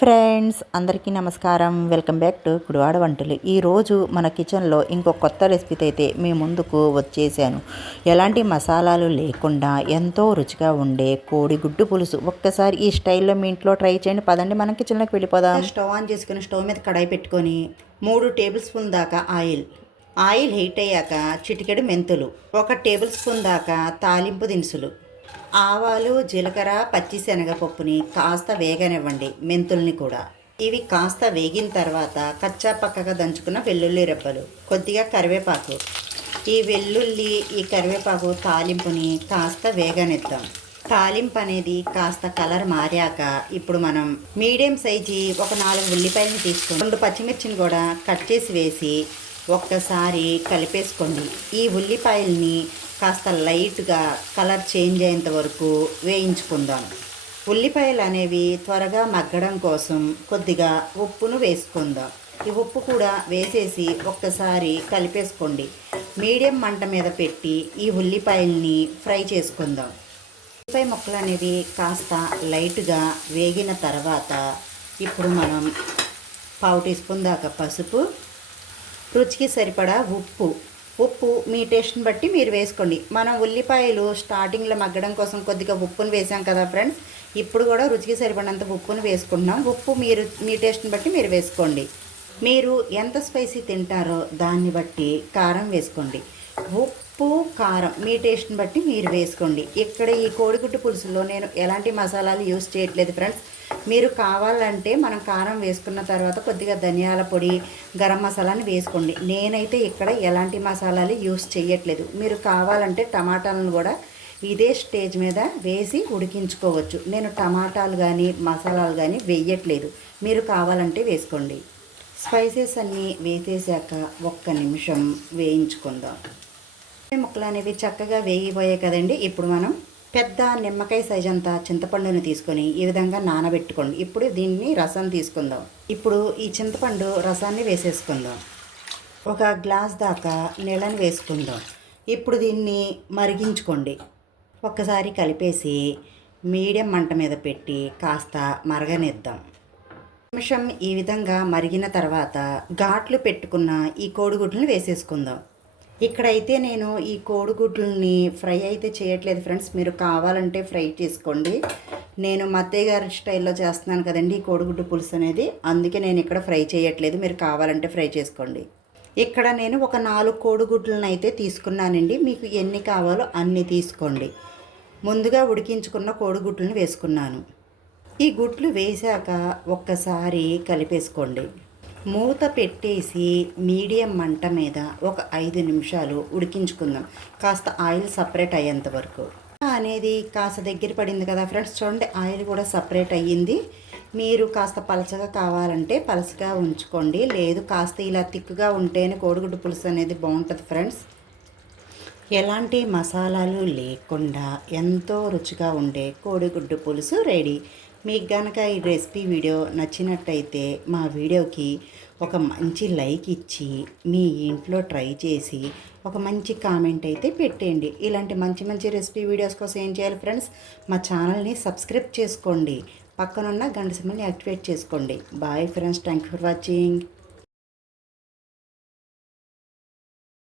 Friends అందరికీ నమస్కారం. Welcome back to Gudivada వంటలు. ఈరోజు మన కిచెన్లో ఇంకో కొత్త రెసిపీతో అయితే మీ ముందుకు వచ్చేసాను. ఎలాంటి మసాలాలు లేకుండా ఎంతో రుచిగా ఉండే కోడిగుడ్డు పులుసు ఒక్కసారి ఈ స్టైల్లో మీ ఇంట్లో ట్రై చేయండి. పదండి మన కిచెన్లోకి వెళ్ళిపోదాం. స్టవ్ ఆన్ చేసుకుని స్టవ్ మీద కడాయి పెట్టుకొని మూడు టేబుల్ స్పూన్ దాకా ఆయిల్. ఆయిల్ హీట్ అయ్యాక చిటికెడు మెంతులు ఒక టేబుల్ స్పూన్ దాకా తాలింపు దినుసులు ఆవాలు జీలకర్ర పచ్చిశనగపప్పుని కాస్త వేగనివ్వండి మెంతుల్ని కూడా. ఇవి కాస్త వేగిన తర్వాత కచ్చా పక్కగా దంచుకున్న వెల్లుల్లి రెబ్బలు కొద్దిగా కరివేపాకు. ఈ వెల్లుల్లి ఈ కరివేపాకు తాలింపుని కాస్త వేగనిద్దాం. తాలింపు అనేది కాస్త కలర్ మారాక ఇప్పుడు మనం మీడియం సైజు ఒక నాలుగు ఉల్లిపాయలను తీసుకొని రెండు పచ్చిమిర్చిని కూడా కట్ చేసి వేసి ఒక్కసారి కలిపేసుకోండి. ఈ ఉల్లిపాయల్ని కాస్త లైట్గా కలర్ చేంజ్ అయ్యేంత వరకు వేయించుకుందాం. ఉల్లిపాయలు అనేవి త్వరగా మగ్గడం కోసం కొద్దిగా ఉప్పును వేసుకుందాం. ఈ ఉప్పు కూడా వేసేసి ఒక్కసారి కలిపేసుకోండి. మీడియం మంట మీద పెట్టి ఈ ఉల్లిపాయల్ని ఫ్రై చేసుకుందాం. ఉల్లిపాయ ముక్కలు అనేవి కాస్త లైట్గా వేగిన తర్వాత ఇప్పుడు మనం పావు టీ స్పూన్ దాకా పసుపు రుచికి సరిపడా ఉప్పు ఉప్పు మీ టేస్ట్ని బట్టి మీరు వేసుకోండి. మనం ఉల్లిపాయలు స్టార్టింగ్లో మగ్గడం కోసం కొద్దిగా ఉప్పును వేసాం కదా ఫ్రెండ్స్ ఇప్పుడు కూడా రుచికి సరిపడినంత ఉప్పును వేసుకుంటున్నాం. ఉప్పు మీరు మీ టేస్ట్ని బట్టి మీరు వేసుకోండి. మీరు ఎంత స్పైసీ తింటారో దాన్ని బట్టి కారం వేసుకోండి. ఉప్పు కారం మీ టేస్ట్ని బట్టి మీరు వేసుకోండి. ఇక్కడ ఈ కోడిగుడ్డు పులుసులో నేను ఎలాంటి మసాలాలు యూస్ చేయట్లేదు ఫ్రెండ్స్ మీరు కావాలంటే మనం కారం వేసుకున్న తర్వాత కొద్దిగా ధనియాల పొడి గరం మసాలాని వేసుకోండి. నేనైతే ఇక్కడ ఎలాంటి మసాలాలు యూస్ చేయట్లేదు మీరు కావాలంటే టమాటాలను కూడా ఇదే స్టేజ్ మీద వేసి ఉడికించుకోవచ్చు. నేను టమాటాలు కానీ మసాలాలు కానీ వేయట్లేదు. మీరు కావాలంటే వేసుకోండి. స్పైసెస్ అన్నీ వేసేసాక ఒక్క నిమిషం వేయించుకుందాం. ముక్కలు అనేవి చక్కగా వేగిపోయాయి కదండి. ఇప్పుడు మనం పెద్ద నిమ్మకాయ సైజ్ అంతా చింతపండుని తీసుకొని ఈ విధంగా నానబెట్టుకోండి. ఇప్పుడు దీన్ని రసం తీసుకుందాం. ఇప్పుడు ఈ చింతపండు రసాన్ని వేసేసుకుందాం. ఒక గ్లాస్ దాకా నీళ్ళని వేసుకుందాం. ఇప్పుడు దీన్ని మరిగించుకోండి. ఒక్కసారి కలిపేసి మీడియం మంట మీద పెట్టి కాస్త మరగనిద్దాం. నిమిషం ఈ విధంగా మరిగిన తర్వాత ఘాట్లు పెట్టుకున్న ఈ కోడిగుడ్లను వేసేసుకుందాం. ఇక్కడైతే నేను ఈ కోడిగుడ్లని ఫ్రై అయితే చేయట్లేదు ఫ్రెండ్స్. మీరు కావాలంటే ఫ్రై చేసుకోండి. నేను మత్తయ్య గారి స్టైల్లో చేస్తున్నాను కదండి ఈ కోడిగుడ్డు పులుసు అనేది. అందుకే నేను ఇక్కడ ఫ్రై చేయట్లేదు. మీరు కావాలంటే ఫ్రై చేసుకోండి. ఇక్కడ నేను ఒక నాలుగు కోడిగుడ్లను అయితే తీసుకున్నానండి. మీకు ఎన్ని కావాలో అన్ని తీసుకోండి. ముందుగా ఉడికించుకున్న కోడిగుడ్లను వేసుకున్నాను. ఈ గుడ్లు వేశాక ఒక్కసారి కలిపేసుకోండి. మూత పెట్టేసి మీడియం మంట మీద ఒక ఐదు నిమిషాలు ఉడికించుకుందాం. కాస్త ఆయిల్ సపరేట్ అయ్యేంత వరకు. అనేది కాస్త దగ్గర పడింది కదా ఫ్రెండ్స్. చూడండి ఆయిల్ కూడా సపరేట్ అయ్యింది. మీరు కాస్త పలచగా కావాలంటే పలచగా ఉంచుకోండి. లేదు కాస్త ఇలా తిక్కుగా ఉంటేనే కోడిగుడ్డు పులుసు అనేది బాగుంటుంది ఫ్రెండ్స్. ఎలాంటి మసాలాలు లేకుండా ఎంతో రుచిగా ఉండే కోడిగుడ్డు పులుసు రెడీ. మీకు గనక ఈ రెసిపీ వీడియో నచ్చినట్టయితే మా వీడియోకి ఒక మంచి లైక్ ఇచ్చి మీ ఇంట్లో ట్రై చేసి ఒక మంచి కామెంట్ అయితే పెట్టేయండి. ఇలాంటి మంచి మంచి రెసిపీ వీడియోస్ కోసం ఏం చేయాలి ఫ్రెండ్స్? మా ఛానల్ని సబ్స్క్రైబ్ చేసుకోండి. పక్కనున్న గంట సమయాన్ని యాక్టివేట్ చేసుకోండి. Bye friends. Thank you for watching.